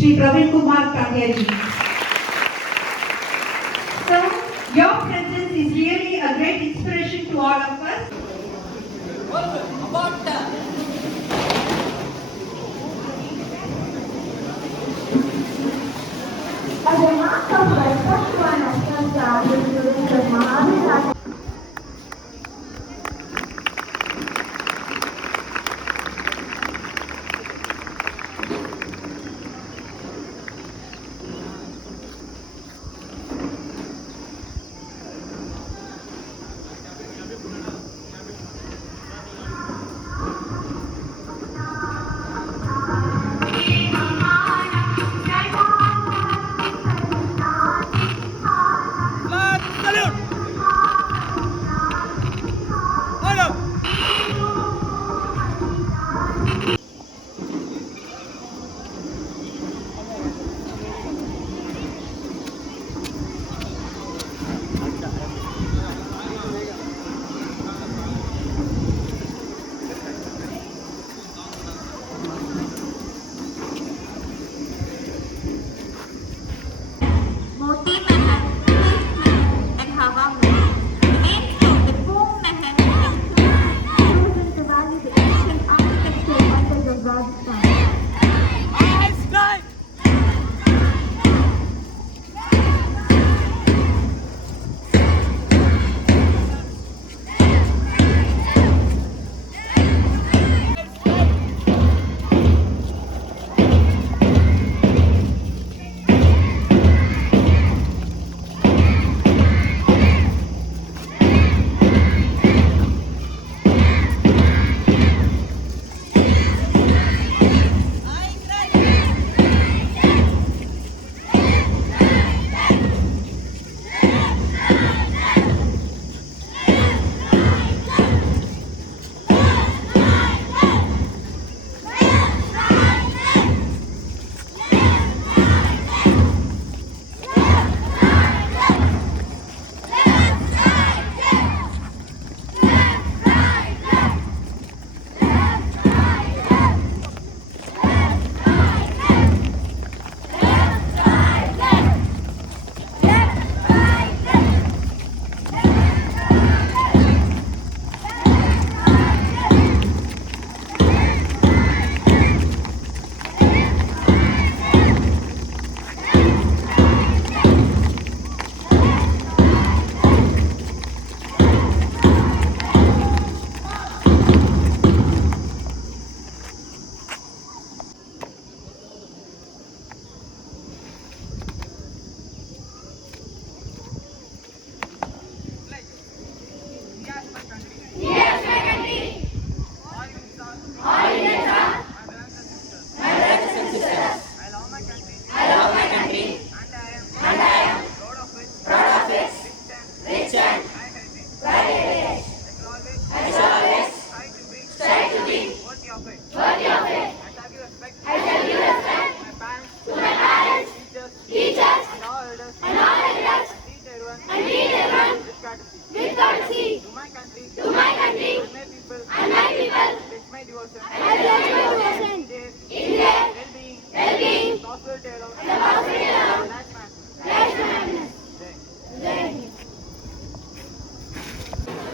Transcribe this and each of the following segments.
Shri Praveen Kumar Pandya ji. So, your presence is really a great inspiration to all of us. As a mark of respect to our national star, the students of Mahaveer Rajasthani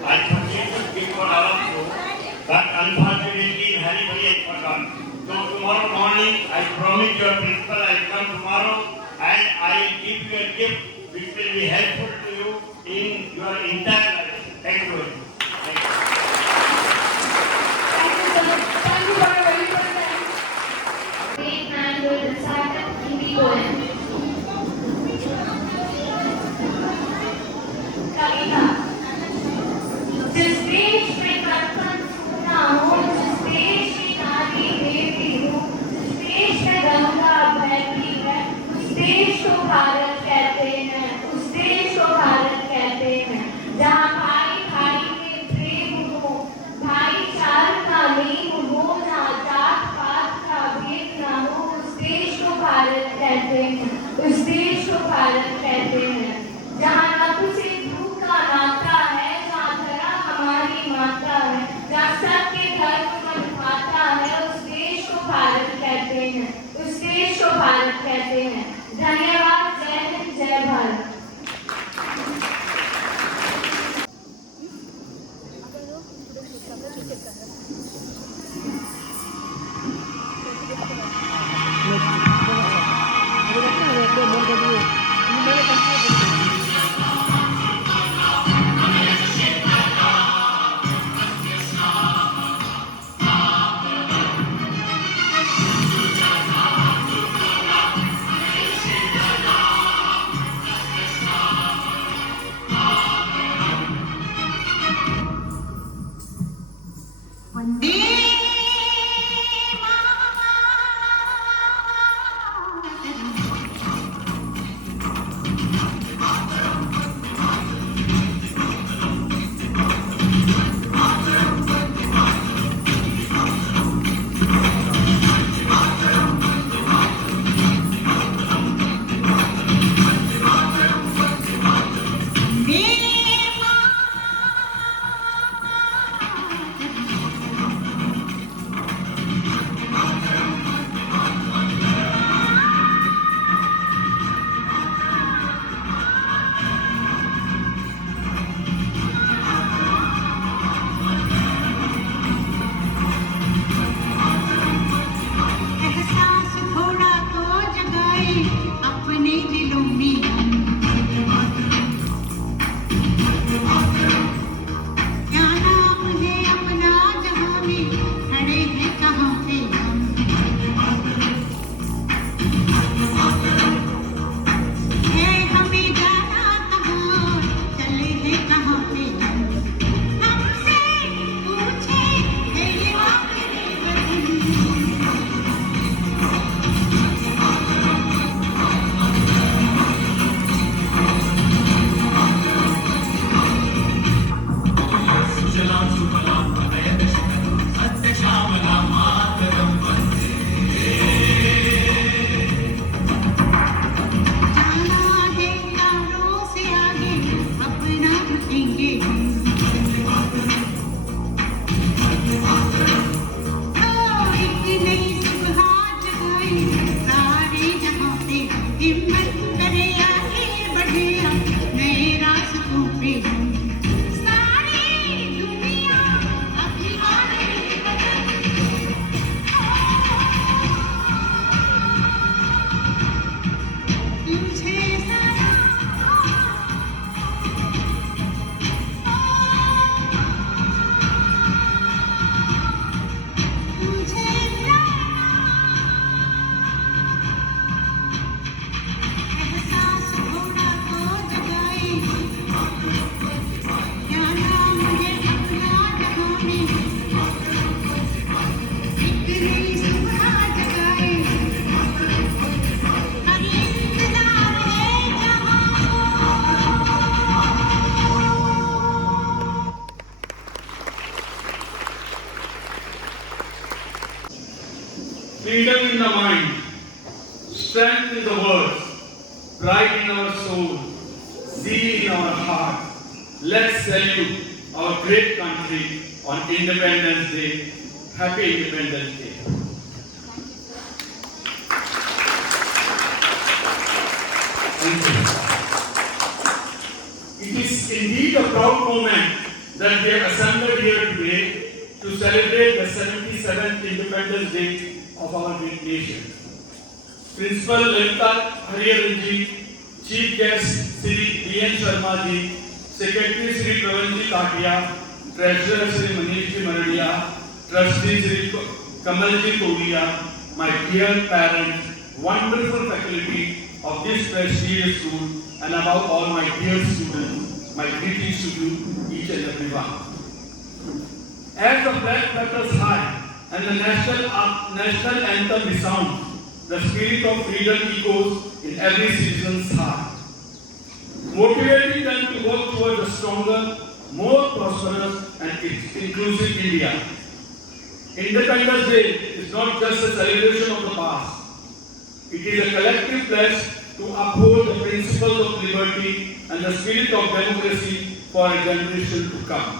I continue to speak for all of you, but unfortunately in hurry I forgot. So tomorrow morning I promise your principal I will come tomorrow and I will give you a gift which will be helpful to you in your entire life. Thank you. Thank you. Thank you for a very good time. Great man will recite a Hindi poem. Kavita. जिस देश में कणकण सोना हो, जिस देश की नारी देवी हो, जिस देश में गंगा बहती है, उस देश को भारत कहते हैं, उस देश को भारत कहते हैं। जहाँ भाई भाई में प्रेम हो, भाईचारा का नींव हो, जहाँ जात पात का भेद न हो, उस देश को भारत कहते हैं, उस देश को भारत कहते हैं। जहाँ नभ से धूप का नाता है, माता है, जहाँ सबके धर्म मन भाता है, उस देश को भारत कहते हैं, उस देश को भारत कहते हैं। धन्यवाद। जय हिंद, जय Bharat. Freedom in the mind, strength in the words, pride in our soul, zeal in our heart. Let's salute our great country on Independence Day. Happy Independence Day. Thank you. It is indeed a proud moment that we have assembled here today to celebrate the 77th Independence Day of our great nation. Principal Lalita Hariharanji, Chief Guest Sri B.N. Sharma ji, Secretary Sri Pravanji Katia, Treasurer Sri Manish Maradia, Trustee Sri Kamalji Kogia, my dear parents, wonderful faculty of this prestigious school, and above all my dear students, my greetings to you, each and every one. As the flag flutters high and the national anthem resounds, the spirit of freedom echoes in every citizen's heart, motivating them to work towards a stronger, more prosperous and inclusive India. Independence Day is not just a celebration of the past. It is a collective pledge to uphold the principles of liberty and the spirit of democracy for a generation to come.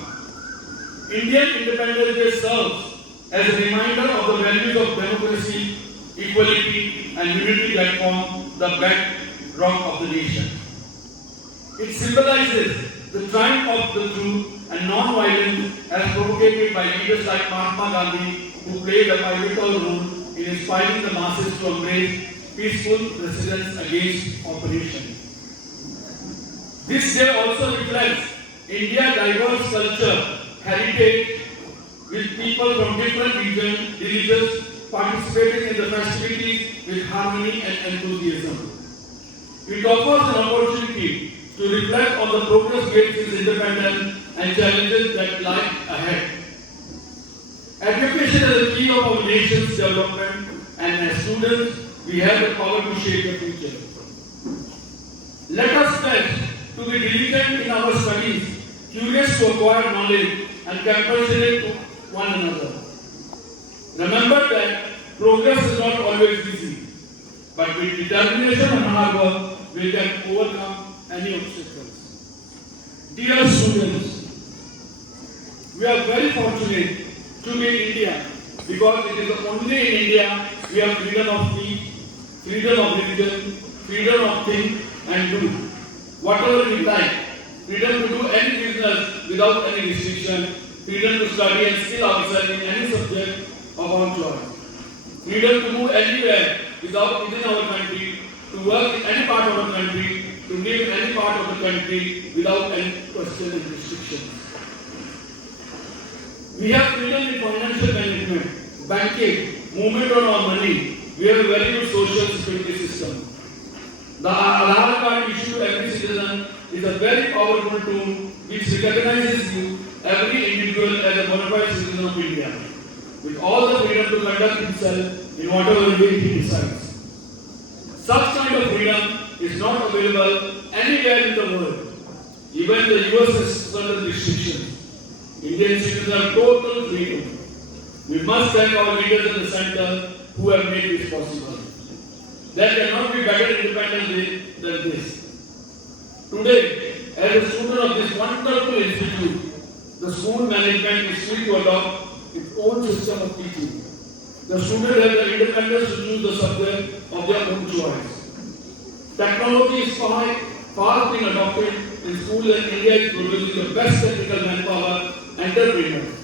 Indian Independence Day serves as a reminder of the values of democracy, equality and unity that form the bedrock of the nation. It symbolizes the triumph of the truth and non-violence as propagated by leaders like Mahatma Gandhi, who played a pivotal role in inspiring the masses to embrace peaceful resistance against oppression. This day also reflects India's diverse culture, heritage, with people from different regions, religions participating in the festivities with harmony and enthusiasm. It offers an opportunity to reflect on the progress made since independence and challenges that lie ahead. Education is the key of our nation's development, and as students, we have the power to shape the future. Let us pledge to be diligent in our studies, curious to acquire knowledge, and compassionate to one another. Remember that progress is not always easy, but with determination and hard work, we can overcome any obstacles. Dear students, we are very fortunate to be in India because it is only in India we have freedom of speech, freedom of religion, freedom of think and do whatever we like, freedom to do any business without any restriction, freedom to study and skill ourselves in any subject of our choice, freedom to move anywhere within our country, to work in any part of our country, to live in any part of the country without any question and restriction. We have freedom in financial management, banking, movement on our money. We have a very good social security system. The Aadhaar card issued to every citizen is a very powerful tool which recognizes you, every individual, as a bona fide citizen of India, with all the freedom to conduct himself in whatever way he decides. Such kind of freedom is not available anywhere in the world. Even the US has certain restrictions. Indian citizens have total freedom. We must thank our leaders in the center who have made this possible. There cannot be better independence day than this. Today, as a student of this wonderful institute, the school management is free to adopt its own system of teaching. The students have the independence to choose the subject of their own choice. Technology is fast being adopted in schools, and India is producing the best technical manpower entrepreneurs.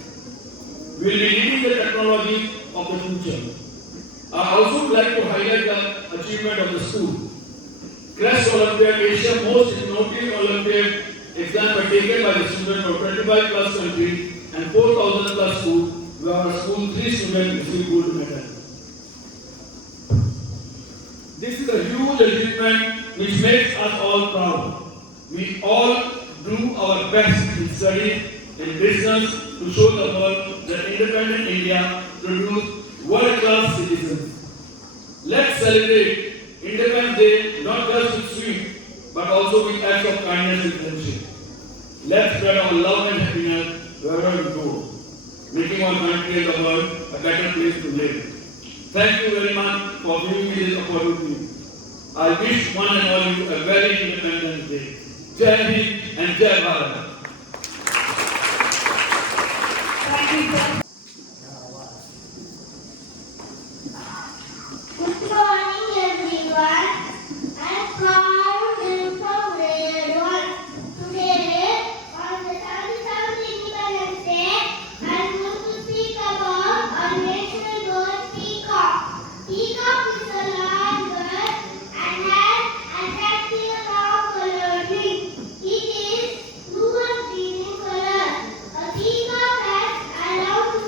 We will be leading the technology of the future. I also would like to highlight the achievement of the school. Crest Olympiad, Asia most innovative Olympiad exam were taken by the students of 25 plus countries and 4,000 plus schools, where our school 3 students received gold medal. This is a huge achievement which makes us all proud. We all do our best in study, in business, to show the world that independent India produced world-class citizens. Let's celebrate Independence Day not just with sweet, but also with acts of kindness and friendship. Let's spread our love and happiness wherever we go, making our country and the world a better place to live. Thank you very much for giving me this opportunity. I wish one and all you a very Independence Day. Jai Hind and Jai Bharat. Thank you, sir. Good morning, everyone. I'm proud to inform everyone. Today, on the 37th Independence Day, I'm going to speak about our national bird, peacock. Peacock is a large bird and has attractive round-colored wings. It is blue and green in color. A peacock has around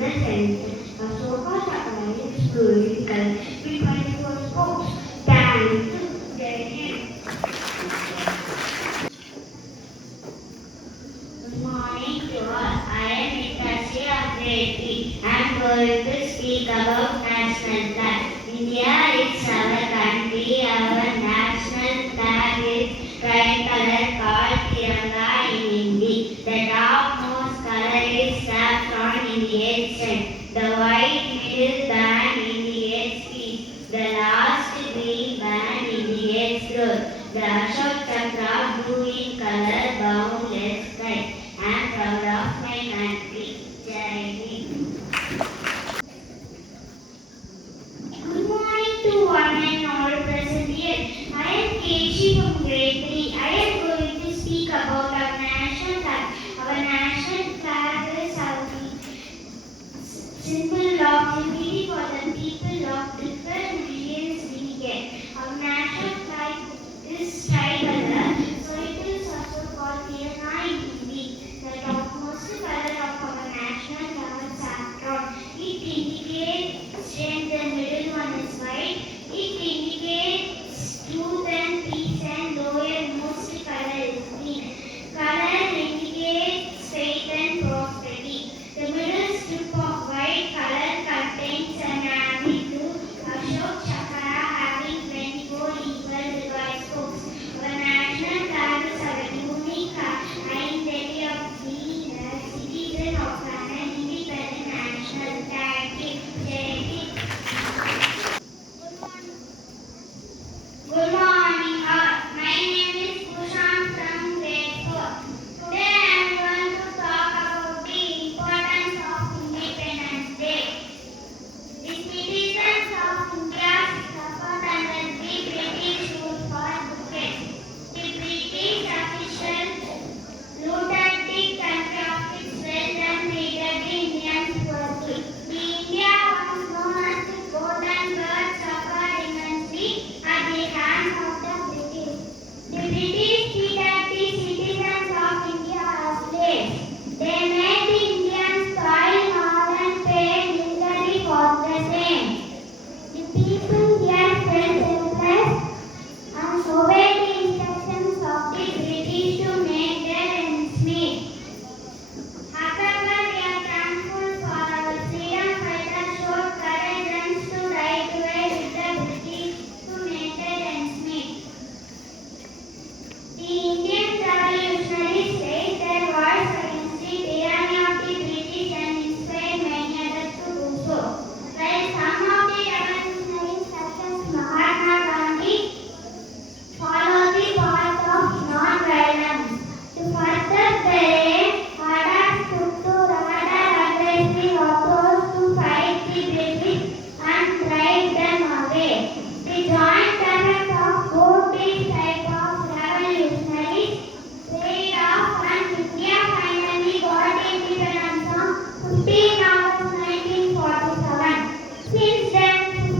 the center. A so-called academic political prepared for sports. Thank you. Jai Hind. Good morning to all. I am Nikasi of grade 3. I am going to speak about national flag. India is our country. Our national flag is tricolor called Tiranga in Hindi. The topmost color is saffron in the accent. The white middle band indicates peace. The last green band indicates growth. The Ashok Chakra blue in color boundless sky. I am proud of my country. Jai Hind. Good morning to one and all present here. I am Keshi from grade 3. I am going to speak about our national flag. Our national flag is our symbol of unity for the people of different regions we get. Our national flag is tricolor, so it is also called Tiranga in Hindi. The topmost color of our national flag is saffron. It indicates strength, the middle one is white. It indicates truth and peace, and lowermost color is green. Color indicates faith and prosperity. The middle strip of white color contains an army blue Ashok Chakra having 24 equal revised spokes. Our national flag is our unique identity of being a citizen of an independent national. Thank you. Jai Hind. Good morning, all. My name is Kushan from grade 4. Today I am going to talk about the importance of Independence Day. The citizens of India suffered under the British rule for decades. The British officials looted the country of its wealth and treated the Indians poorly. The India was known as the Golden Bird suffered immensely at the hands of the British. The British treated the citizens of India as slaves. They made the Indians toil hard and paid legally for the same. The people here felt helpless and obeyed the instructions of the British to make their ends meet. However, we are thankful for our freedom fighters showed courage and stood eye to eye with the British to make their ends meet. The Indian revolutionaries raised their voice against the tyranny of the British and inspired many others to do so. While some of the revolutionaries such as Mahatma Gandhi followed the path of non-violence. To further their aim, orders took to rather aggressively approach to fight the British and drive them away. The joint effect of both these types of revolutionaries paid off and India finally got independence on 15 August 1947. Since then,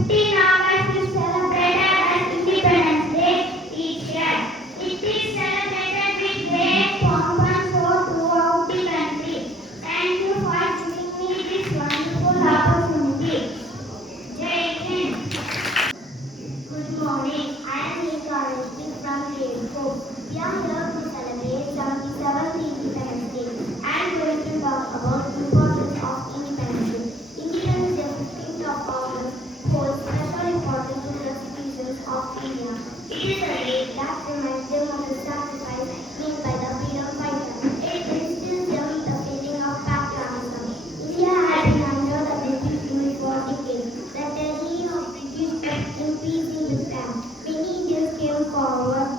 15 August is celebrated as Independence Day each year. It is celebrated with great pomp and show throughout the country. Thank you for giving me this wonderful opportunity. Jai Hind. Good morning. I am Nikarati from grade 4. We are here to celebrate 77th Independence Day. I am going to talk about the importance of Independence Day. Independence Day, 15th of August, holds special importance to the citizens of India. It is a day that reminds them of the sacrifice made by the freedom fighters. It instills them the feeling of patriotism. India had been under the British rule for decades. The tyranny of British kept increasing with them. Many Indians came forward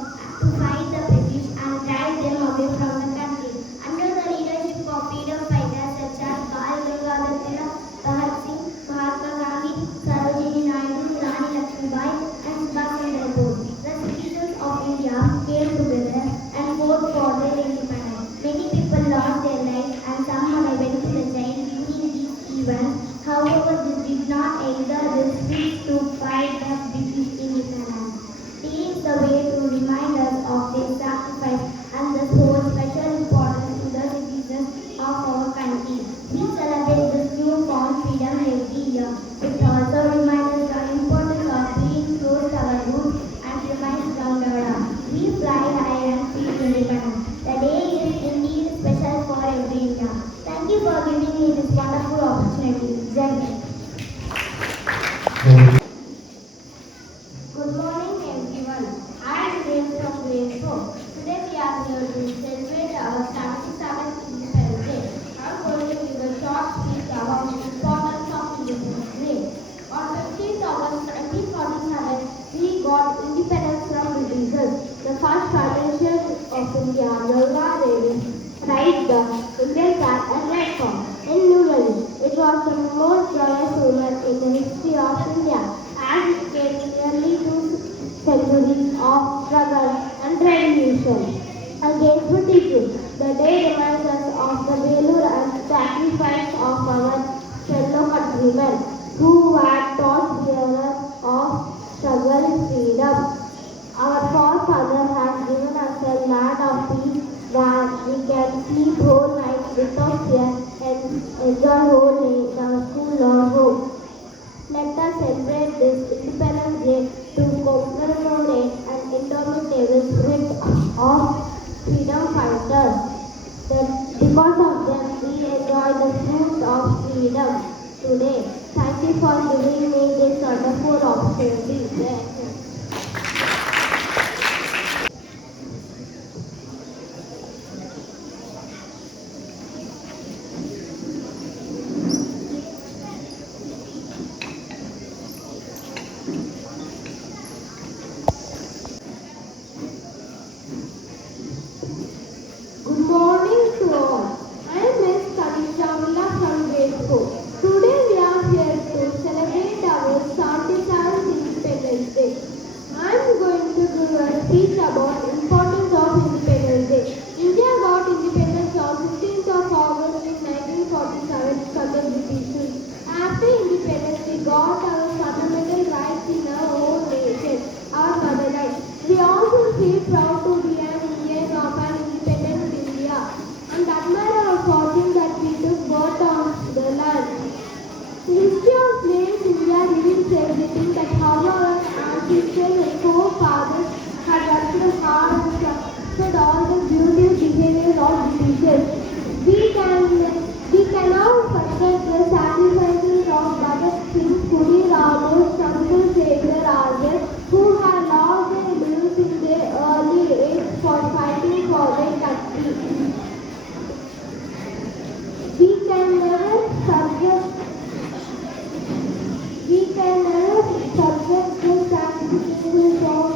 to fight the British and drive them away from the country. Under the leadership of freedom fighters such as Bal Gangadhar Tilak, Bhagat Singh, Mahatma Gandhi, Sarojini Naidu, Rani Lakshmibai, and Subhash Chandra Bose, the citizens of India came together and fought for their independence. Many people lost their lives and some were went to the jail during these events. However, this did not exert the spirit to fight the British independence. It is the way to remind us of their sacrifice and thus hold special importance to the citizens of our country. We celebrate this new form Jai Hind. Good morning everyone. I am Grace from grade 4. Today we are here to celebrate our 77th Independence Day. I am going to give a short speech about the importance of Independence Day. On 15th August 1947, we got independence from Britishers. The first Prime Minister of India, Nehru, raised the Indian flag and red flag in New Delhi. It was the most joyous moment in the history of India, as it came nearly 2 centuries of struggle and revolution against British. The day reminds us of the valor and sacrifice of our fellow countrymen who had taught bearers of struggle and freedom. Our forefathers have given us a land of peace where we can sleep whole night without fear and enjoy whole day in our school or home. Let us celebrate this Independence Day to commemorate an indomitable spirit of freedom fighters. That because of them we enjoy the fruit of freedom today. Thank you for giving me this wonderful opportunity. Good morning to all. I am Ms. Kanisha Villa from grade 4. Today we are here to celebrate our 77th Independence Day. I am going to give a speech about the importance of Independence Day. India got independence on 15th of August in 1947 from the British. After independence, we got our fundamental rights in our own nation, our motherland. We also feel proud to be an Indian of an independent India and admire our fortune that we took birth on the land. The history of slaves India reveals everything that how our ancestors and forefathers had worked hard and suffered all the brutal behaviors of Britishers. We cannot forget the sacrifices of Bhagat Singh, Kudi Rao, Chandrasekhar Azad, who had lost their lives in their early age for fighting for their country. We can never forget the sacrifices of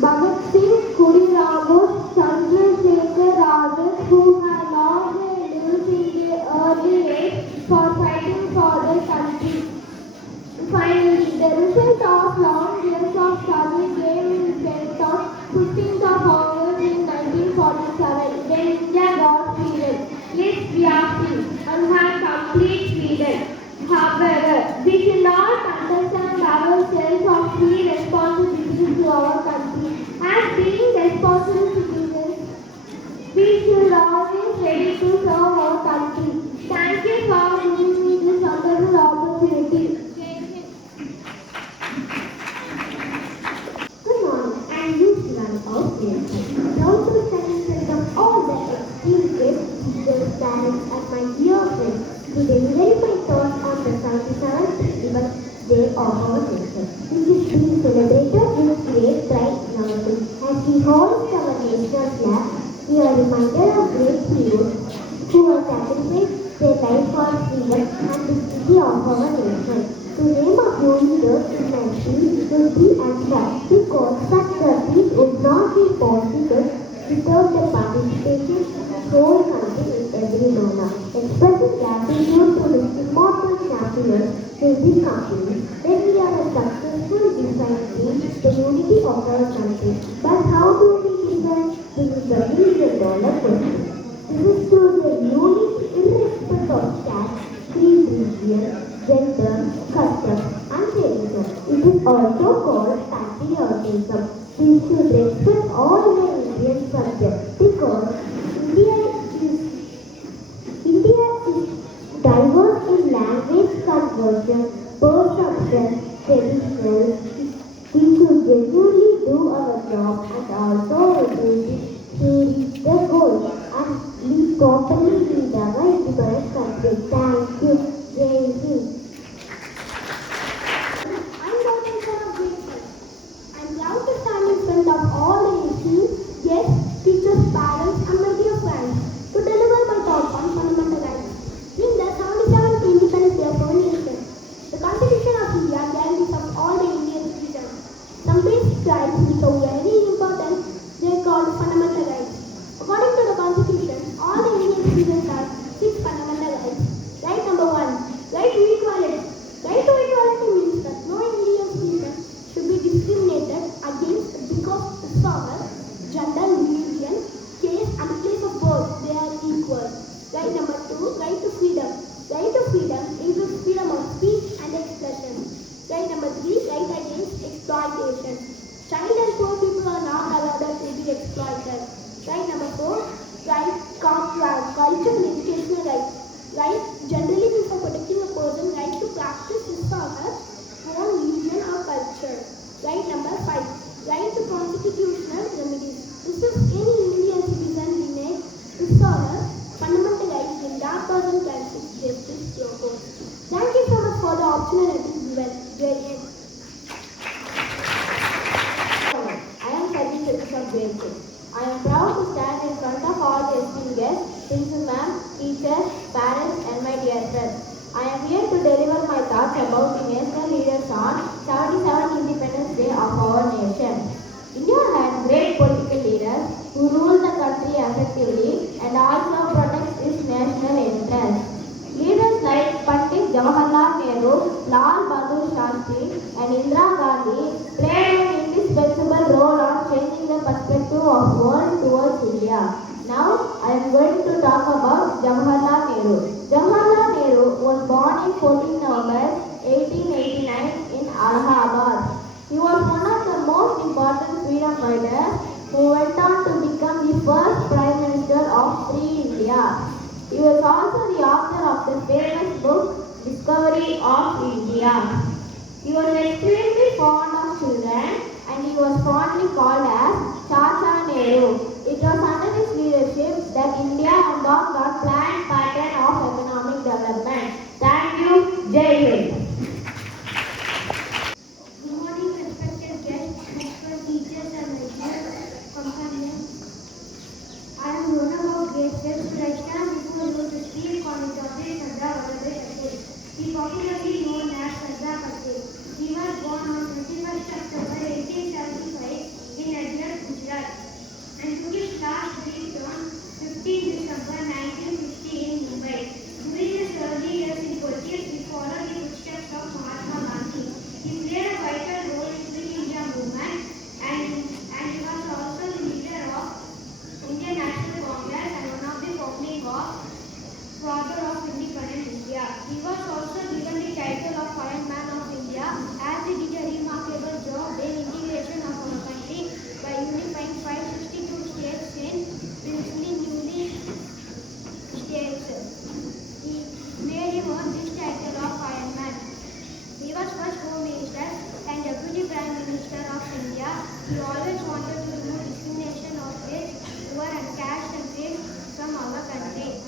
Bhagat Singh, Kudi Rao, Chandrasekhar Azad, who had lost their lives in their early age for fighting for their country. Finally, the result of long years of struggle came in death on 15th of August in 1947 when India got freedom. Yes, we are free and have complete freedom. However, we should not understand ourselves of free responsibilities to our country. As being responsible citizens, we should always ready to serve our country. Thank you for giving me this wonderful opportunity. Good morning, I am Yusran of grade 5. Proud to stand in front of all the experienced teachers, parents and my dear friends. Today we lay my thoughts on the 77th Independence Day of our nation, which is being celebrated with great pride nowadays. As we hold our nation's flag, we are reminded of great heroes who have sacrificed their life for freedom and dignity of our nation. To name a few leaders in my field would be unfair because such a feat would not be possible without the participation of the whole country in every manner. Expressing gratitude to the immortal champions will be complete when we are successful defining the unity of our country. But how do we define? This is the $1 million question. This is through the unity irrespective of caste, creed, religion, gender, custom, and religion. It is also called patriotism. We should respect all the Indian subjects because India is diverse in language conversion, perception, traditions. We should genuinely do our job and also our duty to reach the goal and live properly in our independent country. Thank you. fight against exploitation. Child and poor people are not allowed to be exploited. Right number 4, right, culture and educational rights. Right, generally means for protecting a person right to practice his or her own religion or culture. Right number 5, right to constitutional remedies. This is any Indian citizen denied his or her fundamental rights when that person can seek justice through court. Thank you so much for the opportunity given. Very end. I am serving the of grade 6. I am proud to stand in front of all the esteemed guests, principal ma'am, teachers, parents, and my dear friends. I am here to deliver my thoughts about the national leaders on 77th Independence Day of our nation. India had great political leaders who ruled the country effectively and also protect its national interests. Leaders like Pandit Jawaharlal Nehru, Lal Bahadur Shastri, and Indira Gandhi played an indispensable role on changing the perspective of world towards India. Now, I am going to talk about Jawaharlal Nehru. Jawaharlal Nehru was born in 14 November 1889 in Allahabad. He was one of the most important freedom fighters who went on to become the first Prime Minister of Free India. He was also the author of the famous book Discovery of India. He was extremely fond of children and he was fondly called as Chacha Nehru. It was under his leadership that India embarked on planned pattern of economic development. Thank you. Jai Hind. Good morning, respected guests, respected teachers, and my dear companions. I am one of our grade 6 and I stand before you to speak on the topic Sardar Vallabhbhai Patel. He popularly known as Sardar Patel. He was born on 21st October 1875 in Ajmer, Gujarat, and took his last breath on 15 December 1950 in Mumbai. During his early years in politics, he followed the footsteps of Mahatma Gandhi. He played a vital role in the India movement and he was also the leader of Indian National Congress and one of the founding of Father of Independent India. He was also given the title of Fireman of India as he did a remarkable job in integration of our country by unifying 562 states in previously newly states. He made him earn this title of Fireman. He was first Home Minister and Deputy Prime Minister of India. He always wanted to remove discrimination of rich, poor and caste and trade from our country.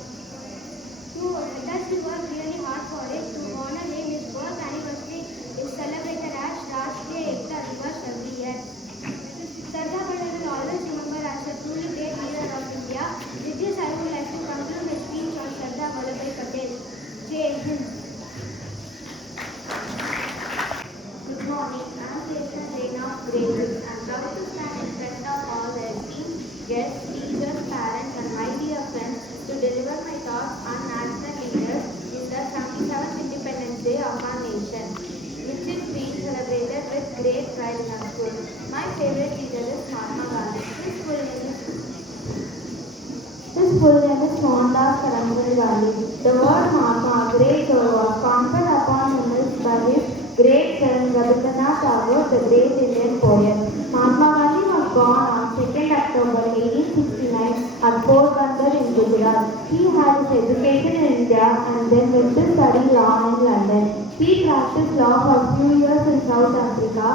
Thus he worked really hard for it. To honor him, his birth anniversary is celebrated as Rashtriya Ekta Divas every year. Sardar Patel will always remember as a truly great leader of India. With this, I would like to conclude my speech on Sardar Vallabhbhai Patel. Jai Hind. Good morning. I am Jason Jain of grade 6. I am proud to stand in front of all the esteemed guests, teachers, parents, and my dear friends to deliver my thoughts on national leaders in the 77th Independence Day of our nation, which is being celebrated with great pride in our school. My favorite leader is Mahatma Gandhi. His full name is Mohandas Karamchand Gandhi. The word Mahatma, great soul, was conferred upon him by his great friend Rabindranath Tagore, the great Indian poet. Mahatma Gandhi was born on 2nd October 1869 at Porbandar in Gujarat. He had his education in India and then went to study law in London. He practiced law for a few years in South Africa.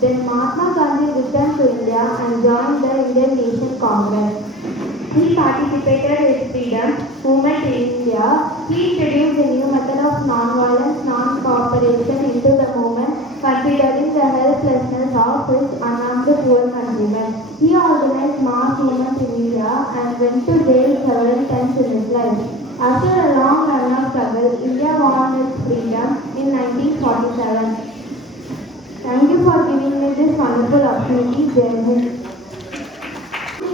Then Mahatma Gandhi returned to India and joined the Indian Nation Congress. He participated in freedom movement in India. He introduced a new method of non-violence, non-cooperation into the movement, considering the helplessness of his unarmed poor countrymen. He organized mass movements in India and went to jail several times in his life. After a long run of struggle, India won its freedom in 1947. Thank you for giving me this wonderful opportunity, Jai Hind. The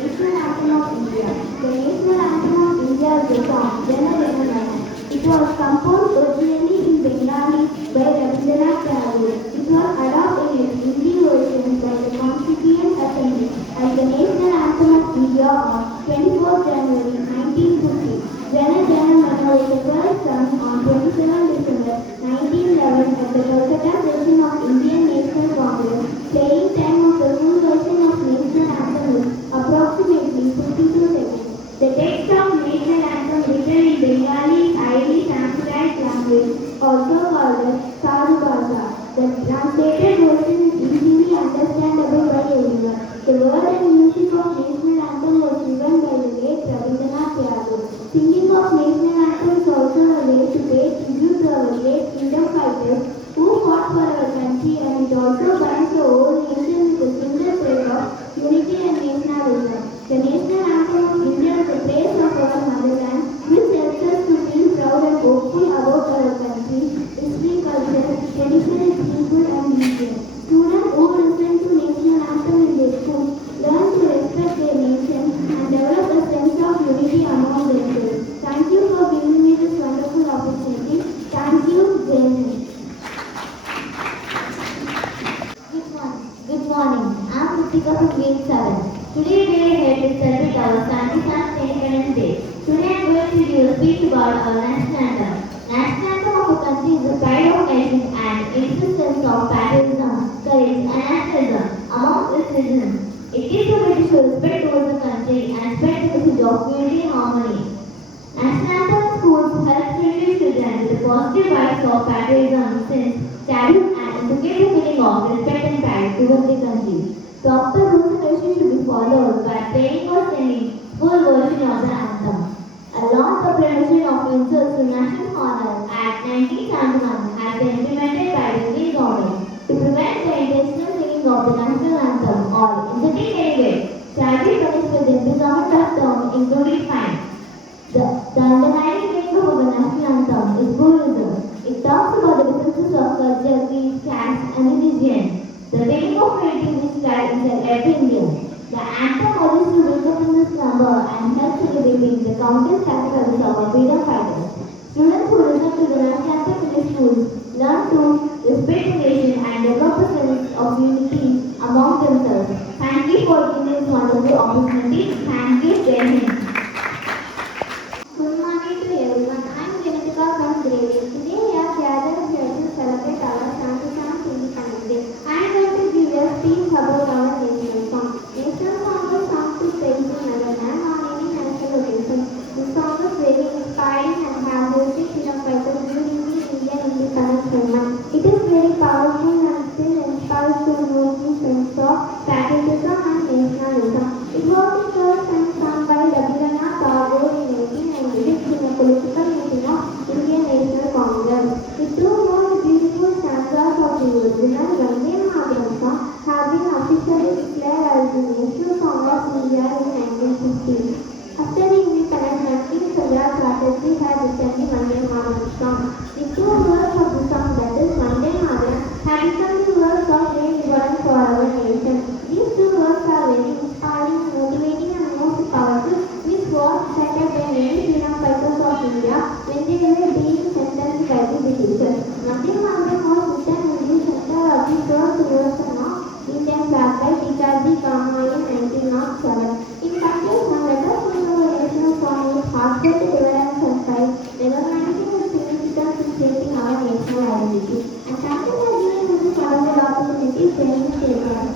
national anthem of India. The national anthem of India is the song Jana Jana Mana. It was composed originally in Bengali by Rabindranath Tagore. It was adopted in its Hindi version by the Constituent Assembly as the national anthem of India on 24th January 1950. Jana Jana Mana was the first sung on 27 December 1911 at the Kolkata session language, also called as Sadu Bhasha. The translated version is easily understandable by everyone. The word and music of national anthem was given by the late Rabindranath Tagore. Singing of national anthem is also a way to pay tribute to our great freedom fighters who fought for our country, and it also binds the whole nation with a single thread of unity and nationalism. The national anthem of India is the praise of our motherland, which helps us to feel proud and hopeful about our country, history, culture, tradition, people, and religion. Students who listen to national anthem in their schools learn to respect their nation and develop a sense of unity among themselves. Thank you for giving me this wonderful opportunity. Thank you, Jai Hind. Good morning. I'm Ritika from grade 7. Today we are here to celebrate our 77th Independence Day. Today I am going to give a speech about our national anthem. National anthem of a country is the pride of nations and existence of patriotism, courage and nationalism among its citizens. It gives a way to show respect towards the country and spread the message of unity and harmony. National anthem in schools helps children with the positive vibes of patriotism since childhood and inculcate the feeling of respect and pride towards the country. Proper rules and regulations should be followed by playing or singing full version of the anthem. A law of promotion of insults to national honor Act 1971 has been implemented by the Indian government to prevent the intentional singing of the national anthem or insulting anyway. Shall be punished with imprisonment of term including fine. The underlying meaning of the national anthem is pluralism. It talks about the differences of culture, creed, caste, and religion. The meaning of unity is right inside every Indian. The anthem always to wake up in this number and help celebrating the countless sacrifices of our freedom fighters. Students who listen to the national anthem in their schools learn to respect the nation and develop a sense of unity among themselves. Thank you for giving this wonderful opportunity. Thank you, Jai Hind. Good morning to everyone. I am Genetica from grade 8. Today we are gathered here to celebrate our 77th Independence Day. I am going to give a speech about our national song. National song is sung to praise the motherland on any national occasion. The song is very inspiring and has helped freedom fighters during the Indian independence movement. It is very powerful and still inspires to know the sense of patriotism and nationalism. It was the first time sung by Rabindranath Tagore in 1896 in a political meeting of Indian National Congress. The two most beautiful stanzas of the original Vande Mataram song have been officially declared as the national song of India in 1950. After the independence, King Saraj Chatterjee had written the Vande Mataram song. The two words of the song, that is Vande Mataram, have become the words of great importance for our nation. These two words are very inspiring, motivating and most powerful, which was cited by many freedom fighters of India when they were being sentenced by the Britishers. Vande Mataram was written in the center of the first version of Indian flag by T.K.G. Kamai in 1907. In conclusion, let us sing our national song with heartfelt reverence and pride, recognizing the significance in shaping our national identity. And thank you for giving me this wonderful opportunity to share this program.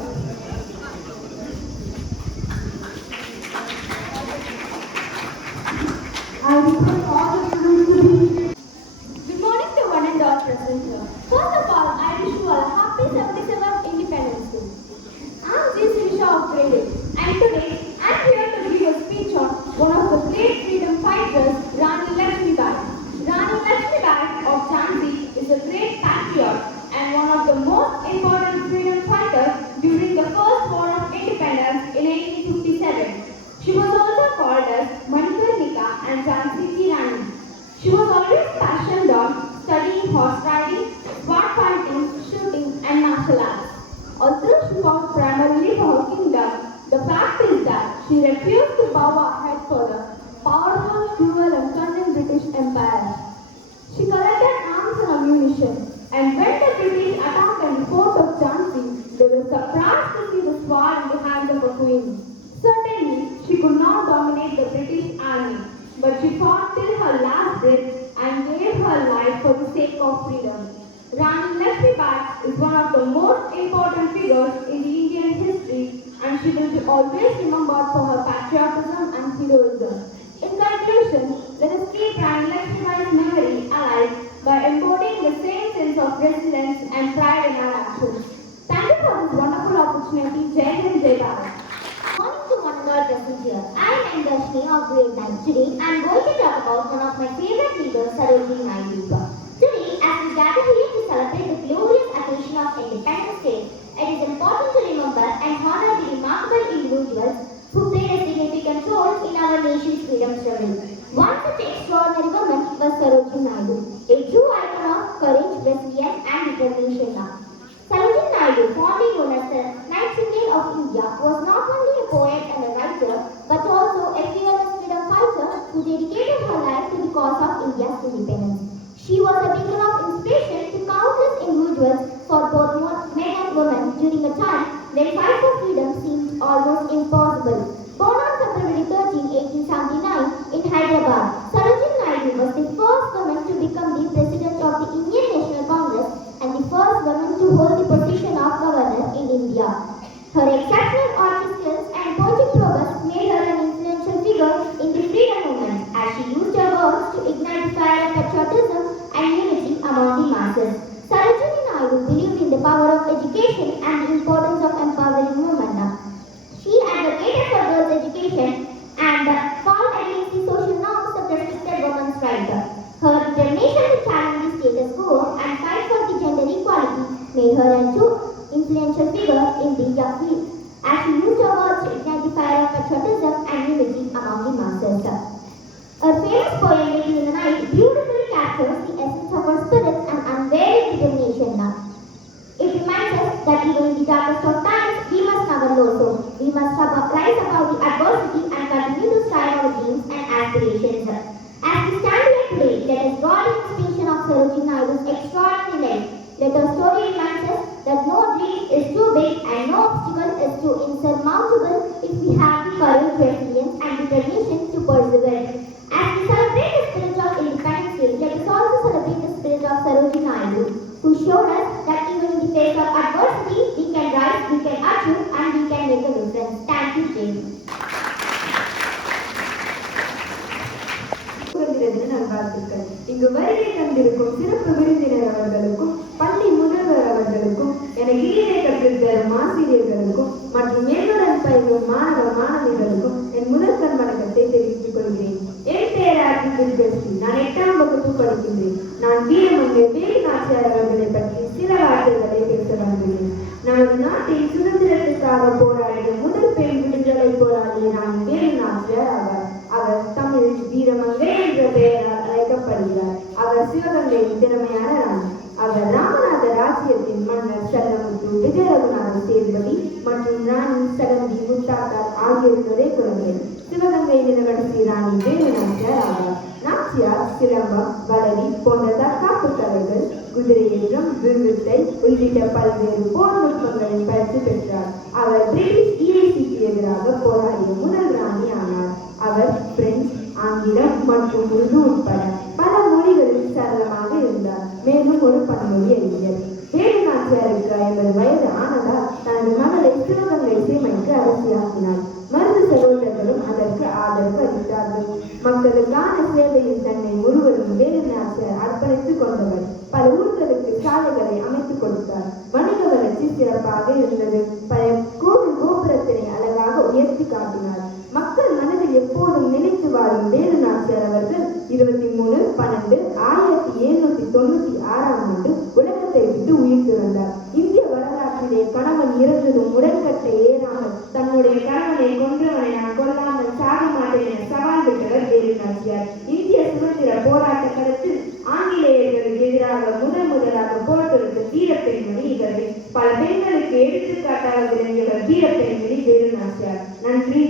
I request all the students to be. Good morning to one and all present here. First of all, I wish you all a happy 77th Independence Day. I'm Jisrisha of grade 8, and today I'm here to give a speech on one of the great freedom fighters, Rani Lakshmi Bai. Rani Lakshmi Bai of Jhansi is a great patriot and one of the most important freedom fighters during the first war of independence in 1857. She was also called as Manikarnika and Jhansi Ki Rani. She was always passionate on studying horse riding, sword fighting, shooting and martial arts. Although she fought primarily for her kingdom, the fact is that she refused to bow her head for the powerful, cruel and cunning British Empire. She collected arms and ammunition, and when the British attacked the fort of Jhansi, they were surprised to see the sword in the hands of a queen. Certainly, she could not dominate the British army, but she fought till her last breath and gave her life for the sake of freedom. Rani Lakshmi Bai is one of the most important figures in the Indian history, and she will be always remembered for her patriotism and heroism. In conclusion, let us keep Rani Lakshmi Bai's memory alive by embodying the same sense of resilience and pride in our actions. Thank you for this wonderful opportunity. Jai Hind, Jai Bharat. Morning to one God present here. I am Darshini of grade 9. Today I am going to talk about one of my favorite leaders, Sarojini Naidu. Today, as we gather here to celebrate the glorious occasion of Independence Day, it is important to remember and honor the remarkable individuals who played a significant role in our nation's freedom struggle. One such extraordinary woman was Sarojini Naidu, a true icon of courage, resilience and determination. Sarojini Naidu, fondly known as the Nightingale of India, was not only a poet and a writer, but also a fearless freedom fighter who dedicated her life to the cause of India's independence. She was a beacon of inspiration to countless individuals for both men and women during a time when fight for freedom seemed almost impossible. Born on February 13, 1879 in Hyderabad, Sarojini Naidu was the first woman to become the President of the Indian National Congress and the first woman to hold the position of Governor in India. Her exceptional art skills and poetic prowess made her an influential figure in the freedom movement as she used her words to ignite the fire of patriotism and unity among the masses. Sarojini Naidu believed in the power of education and the importance of empowering women. She advocated for girls' education and fought against the social norms that restricted women's rights. Her determination to challenge the status quo and fight for the gender equality made her a true influential figure in the field, as she used her words to ignite the fire of patriotism and unity among the masses. Her famous poem, Lady in the Night, beautifully captures the essence of her spirit and unwavering determination. It reminds us that even in the darkest of times, we must never lose hope. We must rise above the adversity and continue to strive our dreams and aspirations. As we stand here today, let us draw the inspiration of Sarojini Naidu's extraordinary life. Let her story reminds us that no dream is too big and no obstacle is too insurmountable if we have the courage, resilience and determination to persevere. As we celebrate the spirit of Independence Day, let us also celebrate the spirit of Sarojini Naidu, who showed us that even in the face of adversity, we can rise, we can achieve and we can make a difference. Thank you, James. நல்வாழ்த்துக்கள். இங்கு வருகை தந்திருக்கும் சிறப்பு விருந்தினர் அவர்களுக்கும் பள்ளி முதல்வர் அவர்களுக்கும் என இனியை கற்றுத்தரும் ஆசிரியர்களுக்கும் மற்றும் என்னுடன் பயிலும் மாணவ மாணவிகளுக்கும் என் முதற்கண் வணக்கத்தை தெரிவித்துக் கொள்கிறேன். என் பெயர் ஆர்த்தி. நான் 8ஆம் வகுப்பு படிக்கின்றேன். நான் வீரமங்கை வேலு நாச்சியார் அவர்களை பற்றி சில வார்த்தைகளை பேச வந்துள்ளேன். நமது நாட்டின் சுதந்திரத்திற்காக போராடிய முதல் பெண் விடுதலை போராடிய ராணி வேலு நாச்சியார் ஆவார். அவர் தமிழில் வீரமங்கை என்ற பெயரால் அழைக்கப்படுகிறார். அவர் சிவகங்கையின் திறமையான ராணி. அவர் ராமநாத ராஜ்யத்தின் மன்னர் சல்லமுத்து விஜய ரகுநாத சேதுபதி மற்றும் ராணி சகந்தி முத்தாத்தார் ஆகியோருடைய குழந்தைகள். சிவகங்கை நிலவரசி ராணி வேலு நாச்சியார் ஆவார். நாச்சியார் சிலம்பம், வளரி போன்ற தற்காப்பு கலைகள், குதிரையேற்றம், வில்வித்தை உள்ளிட்ட பல்வேறு போர் நுட்பங்களில் பயிற்சி பெற்றார். அவர் பிரிட்டிஷ் ஈழத்திற்கு எதிராக போராடிய முதல் ராணி ஆனார். அவர் பிரெஞ்சு, ஆங்கிலம் மற்றும் உருது உட்பட பல மொழிகளில் சரளமாக இருந்தார். மேலும் ஒரு பன்மொழி அறிஞர். வேலு நாச்சியாருக்கு 50 வயது ஆனதால் தனது மகளை சிவகங்கை சீமைக்கு அரசியாக்கினார். மருது சகோதரர்களும் அதற்கு ஆதரவு அளித்தார்கள். மக்களுக்கான சேவையில் தன்னை முழுவதும் வேலு நாச்சியார் அர்ப்பணித்துக் கொண்டவர். பல ஊர்களுக்கு சாலைகளை அமைத்துக் கொடுத்தார். வணிக வளர்ச்சி சிறப்பாக இருந்தது. பல கோவில் கோபுரத்தினை அழகாக உயர்த்தி காட்டினார். மக்கள் மனதில் எப்போதும் நினைத்து வாழும் வேலு நாச்சியார் அவர்கள் 23/12/1796 உலகத்தை விட்டு உயிர் துறந்தார். இந்திய வரலாற்றிலே கணவன் இறந்ததும் உடன்கட்டை ஏறாமல் தன்னுடைய கணவனை கொன்றவனை நான் கொல்லாமல் சாக மாட்டேன் என சவால் விட்டவர் வேலு நாச்சியார். இந்திய சுதந்திர போராட்ட களத்தில் ஆங்கிலேயர்களுக்கு எதிராக முதலாக போர் தொடுத்த வீரப்பெண்மணி இவரை. பல பெண்களுக்கு எடுத்துக்காட்டாக விளங்கியவர் வீரப்பெண்மணி வேலு நாச்சியார். நன்றி.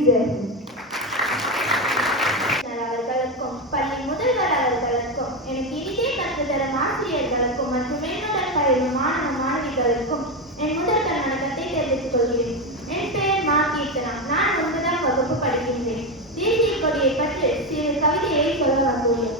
பள்ளி முதல்வர் அவர்களுக்கும் எனக்கு இனிதே கற்றுத்தரும் ஆசிரியர்களுக்கும் மற்றும் என்னுடன் பயிலும் மாணவ மாணவிகளுக்கும் என் முதற்கண் வணக்கத்தை தெரிவித்துக் கொள்கிறேன். என் பெயர் கீர்த்தனா. நான் 9ஆம் வகுப்பு படிக்கின்றேன். தேசிய கொடியை பற்றி சிறு கவிதையை சொல்ல வந்துள்ளேன்.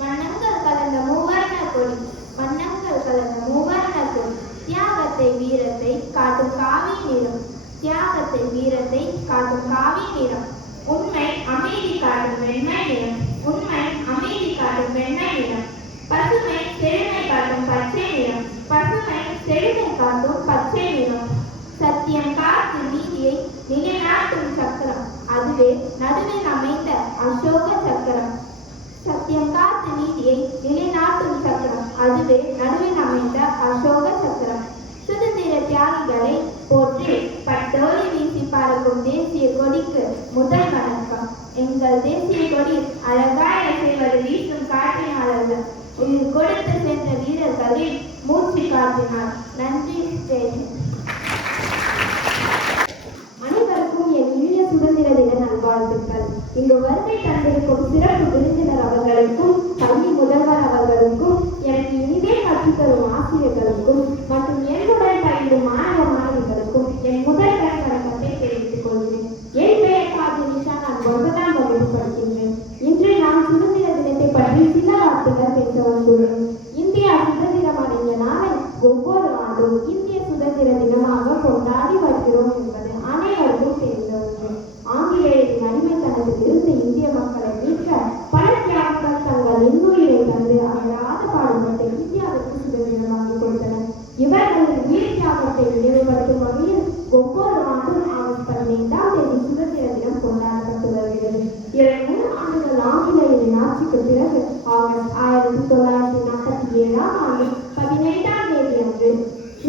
வண்ணங்கள் கலந்த மூவர்ண கொடி, வண்ணங்கள் கலந்த மூவர்ண கொடி, தியாகத்தை வீரத்தை காட்டும் காவி நிறம், தியாகத்தை வீரத்தை காட்டும் காவி நிறம், உண்மை அமைதி காட்டும் வெண்மை நிறம், உண்மை அமைதி காட்டும் வெண்மை நிறம், பசுமை காட்டும் பச்சை நிறம். சத்தியம் காத்து நீதியை நிலைநாட்டும் சக்கரம், அதுவே நடுவில் அமைந்த அசோக சக்கரம். சத்தியம் காத்து நீதியை நிலைநாட்டும் சக்கரம், அதுவே நடுவில் அமைந்த அசோக சக்கரம். சுதந்திர தியாகிகளை போற்றி பட்டோலி வீசி பறக்கும் தேசிய கொடிக்கு முதல் வணக்கம். எங்கள் தேசிய கொடி அழகாய் அசைவது வீசும் காற்றினாளர்கள், உயிர் கொடுத்து சென்ற வீரர்களின் மூச்சு காற்றினார். நன்றி. அனைவருக்கும் என் இனிய சுதந்திர தின நல்வாழ்த்துக்கள். இங்கு வருகை தந்திருக்கும் சிறப்பு விருந்தினர் அவர்களுக்கும், பள்ளி முதல்வர் அவர்களுக்கும், எனக்கு இனிதே கற்றுத்தரும் ஆசிரியர்களுக்கும் மற்றும் என்னுடன் பயிலும் மாணவ மாணவிகளுக்கும் என் முதல் வணக்கத்தை தெரிவித்துக் கொள்கிறேன். என் பெயர் நிஷா, நான் 9ஆம் வகுப்பு படிக்கின்றேன். இன்று நான் சுதந்திர தினத்தை பற்றி சில வார்த்தைகள் பேச வந்துள்ளேன். இந்தியா சுதந்திரம் அடைந்த நாளை ஒவ்வொரு ஆண்டும் இந்திய சுதந்திர தினமாக கொண்டாடி வருகிறோம் என்பது அனைவருக்கும் தெரிந்த ஒன்று. ஆங்கிலேயரின் அடிமைத்தனத்தில் இருந்து இந்திய மக்களை மீட்க பல தியாகிகள் தங்கள் இன்னுயிரை தந்து அயராத பாடுபட்டு இந்தியாவிற்கு சுதந்திரம் வாங்கி கொடுத்தனர். இவர்களின் உயிர் தியாகத்தை நினைவுபடுத்தும் வகையில் ஒவ்வொரு ஆண்டும் ஆகஸ்ட் 15ஆம் தேதி சுதந்திர தினம் கொண்டாடப்பட்டு வருகிறது. 2 ஆண்டுகள் ஆங்கிலேயரின் ஆட்சிக்கு பிறகு ஆகஸ்ட் 1947ஆம் ஆண்டு 15ஆம் தேதி அன்று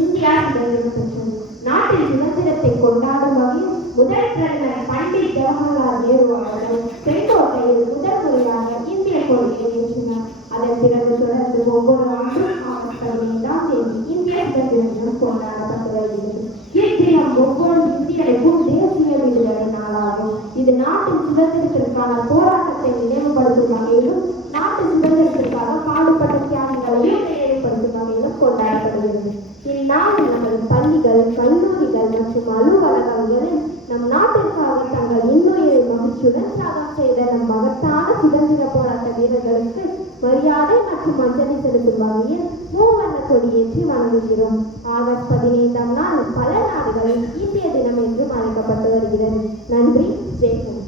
இந்தியா சுதந்திரம் பெற்றது. நாட்டில் சுதந்திரத்தை கொண்டாடும் வகையில் முதல் பிரதமர் பண்டிட் ஜவஹர்லால் நேரு அவர்கள் செங்கோட்டையில் முதல் முறையாக இந்திய கொடியை ஏற்றினார். அதன் பிறகு தொடர்ந்து ஒவ்வொரு ஆண்டும் ஆகஸ்ட் 15ஆம் தேதி இந்திய சுதந்திர தினம் கொண்டாடப்பட்டு வருகிறது. இத்தினம் ஒவ்வொரு இந்தியருக்கும் தேசிய விடுதலை நாளாகும். இது நாட்டின் சுதந்திரத்திற்கான போராட்டத்தை நினைவுபடுத்தும் வகையிலும் நாட்டு சுதந்திரத்திற்காக பாடுபட்ட தியாகிகளையும் நினைவுபடுத்தும் வகையிலும் கொண்டாடப்படுகிறது. இந்நாளில் நமது பள்ளிகள், கல்லூரிகள் மற்றும் அலுவலகங்களில் நம் நாட்டிற்காக தங்கள் இன்னுயிரை மகிழ்ச்சியுடன் தியாகம் செய்த நம் மகத்தான சுதந்திர போராட்ட வீரர்களுக்கு மரியாதை மற்றும் அஞ்சலி செலுத்தும் வகையில் மூவர்ண கொடியேற்றி வணங்குகிறோம். ஆகஸ்ட் 15ஆம் நாள் பல நாடுகளில் இந்திய தினம் என்றும் அழைக்கப்பட்டு வருகிறது. नंदी जय हिंद।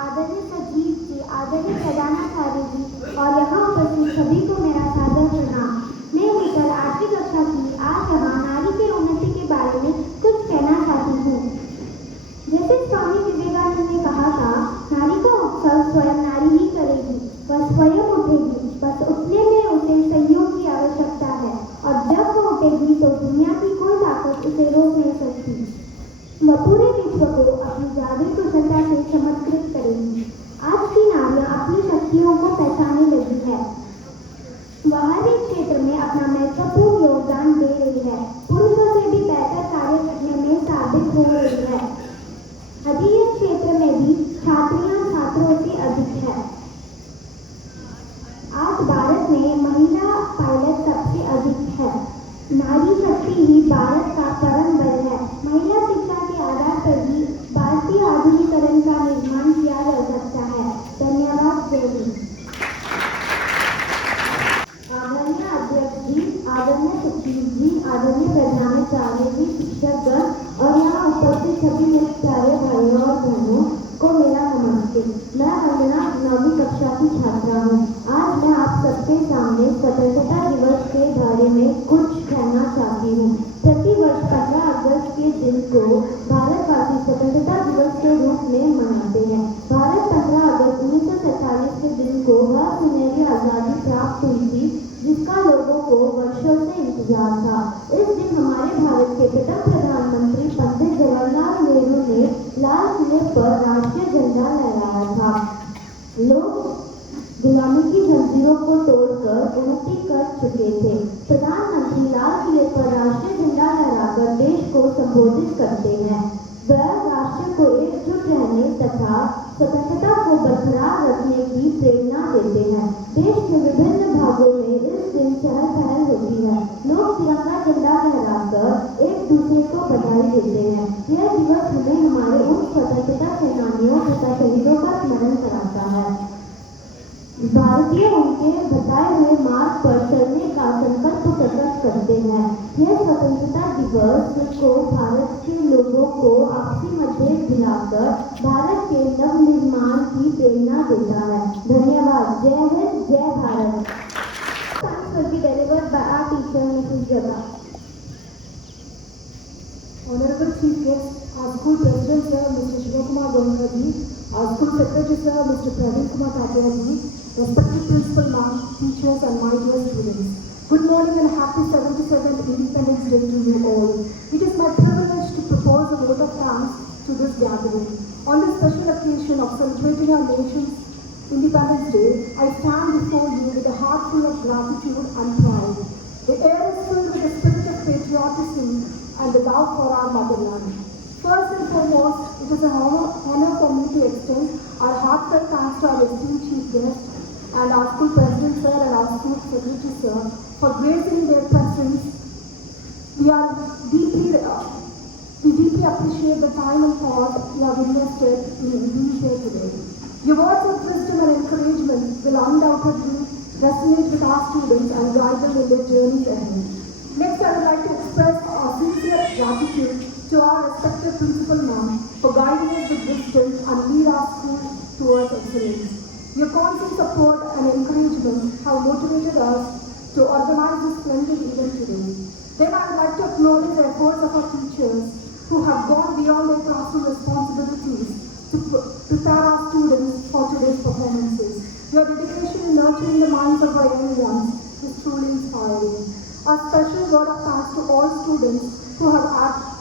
आदरणीय सचिव जी, आदरणीय प्रधानाचार्य जी और यहाँ उपस्थित सभी को मेरा सादर प्रणाम। मैं लेकर 8वीं कक्षा की आज यहाँ नारी की उन्नति के बारे में कुछ कहना चाहती हूँ। जैसे स्वामी विवेकानंद ने कहा था, नारी का उत्सव स्वयं नारी ही करेगी, वह स्वयं उठेगी, बस उठने में उसे सहयोग की आवश्यकता है और जब वो उठेगी तो दुनिया की कोई ताकत उसे रोक नहीं सकती। वह पूरे विश्व को अपनी जादुई कुशलता से चमत्कृत करेगी। आज की नारियां अपनी शक्तियों को पहचानने लगी है। वह हर एक क्षेत्र में अपना महत्वपूर्ण योगदान दे रही है, पुरुषों से भी बेहतर कार्य करने में साबित हो रही है। अध्ययन क्षेत्र में भी छात्रियां छात्रों से अधिक है। आज भारत में महिला पायलट सबसे अधिक है। नारी शक्ति ही भारत का परम बल है। महिला शिक्षा के आधार पर भी भारतीय आधुनिकीकरण का निर्माण किया जा सकता है। धन्यवाद। जय हिंद। आदरणीय अध्यक्ष जी, आदरणीय सचिव जी, आदरणीय प्रधानाचार्य जी, शिक्षकगण और यहाँ उपस्थित सभी मेरे प्यारे भाइयों और बहनों को मेरा नमस्ते। मैं वंदना 9वीं कक्षा की छात्रा हूँ। आज मैं आप सबके सामने स्वतंत्रता दिवस के बारे में कुछ कहना चाहती हूँ। प्रतिवर्ष 15 अगस्त के दिन को भारतवासी स्वतंत्रता दिवस के रूप में मनाते हैं। भारत 15 अगस्त 1947 के दिन को वह सुनहरी आज़ादी प्राप्त हुई थी जिसका लोगों को वर्षों से इंतजार था। इस दिन हमारे भारत के प्रथम प्रधानमंत्री पंडित जवाहरलाल नेहरू ने लाल किले पर राष्ट्रीय झंडा लहराया था। लोग गुलामी की जंजीरों को तोड़कर उन्नति कर चुके थे। प्रधानमंत्री लाल किले पर राष्ट्रीय झंडा लहराकर देश को संबोधित करते हैं। वह राष्ट्र को एकजुट रहने तथा स्वतंत्रता को बरकरार रखने की प्रेरणा देते हैं। देश के विभिन्न भागों में इस दिन चहल पहल होती है। लोग तिरंगा झंडा लहराकर एक दूसरे को बधाई देते हैं। यह दिवस हमें हमारे उन स्वतंत्रता सेनानियों तथा शहीदों का स्मरण कराता है। भारतीय उनके बताए हुए मार्ग पर चलने का संकल्प प्रकट करते हैं। यह स्वतंत्रता दिवस को भारत के लोगों को आपसी मतभेद भुलाकर भारत के नवनिर्माण की प्रेरणा देता है। धन्यवाद। जय हिंद, जय Bharat. Thanks will be delivered by our teacher, Mrs. Jagha. Honorable Chief Guest, our school President Sir, Mr. Shivakumar Gonkaji, our school Secretary Sir, Mr. Praveen Kumar Katyaji, respected Principal Ma'am, teachers and my dear students. Good morning and happy 77th Independence Day to you all. It is my privilege to propose a vote of thanks to this gathering. On this special occasion of celebrating our nation's Independence Day, I stand before you with a heart full of gratitude and pride. The air is filled with the spirit of patriotism and the love for our motherland. First and foremost, it is an honor for me to extend our heartfelt thanks to our esteemed Chief Guest and our school President Sir and our school Secretary Sir for gracing their presence. We deeply appreciate the time and thought you have invested in being here today. Your words of wisdom and encouragement will undoubtedly resonate with our students and guide them in their journeys ahead. Next, I would like to express our sincere gratitude to our respected Principal Ma'am for guiding us with wisdom and lead our school towards excellence. Your constant support and encouragement have motivated us to organize this splendid event today. Then I would like to acknowledge the efforts of our teachers who have gone beyond their classroom responsibilities to prepare our students for today's performances. Your dedication in nurturing the minds of our young ones is truly inspiring. A special word of thanks to all students who have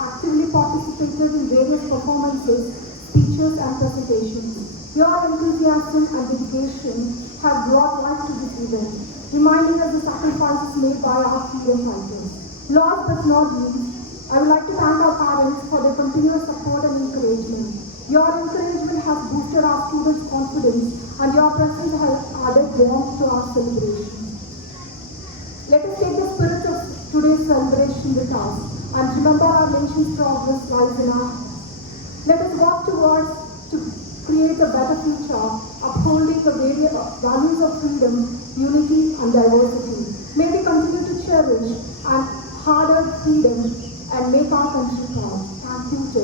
actively participated in various performances, speeches and presentations. Your enthusiasm and dedication have brought life to this event, reminding us the sacrifices made by our freedom fighters. Last but not least, I would like to thank our parents for their continuous support and encouragement. Your encouragement has boosted our students' confidence and your presence has added warmth to our celebration. Let us take the spirit of today's celebration with us and remember our nation's progress lies in our hands. Let us work towards to create a better future, upholding the values of freedom, unity and diversity. May we continue to cherish and harder freedom and make our country proud. Thank you.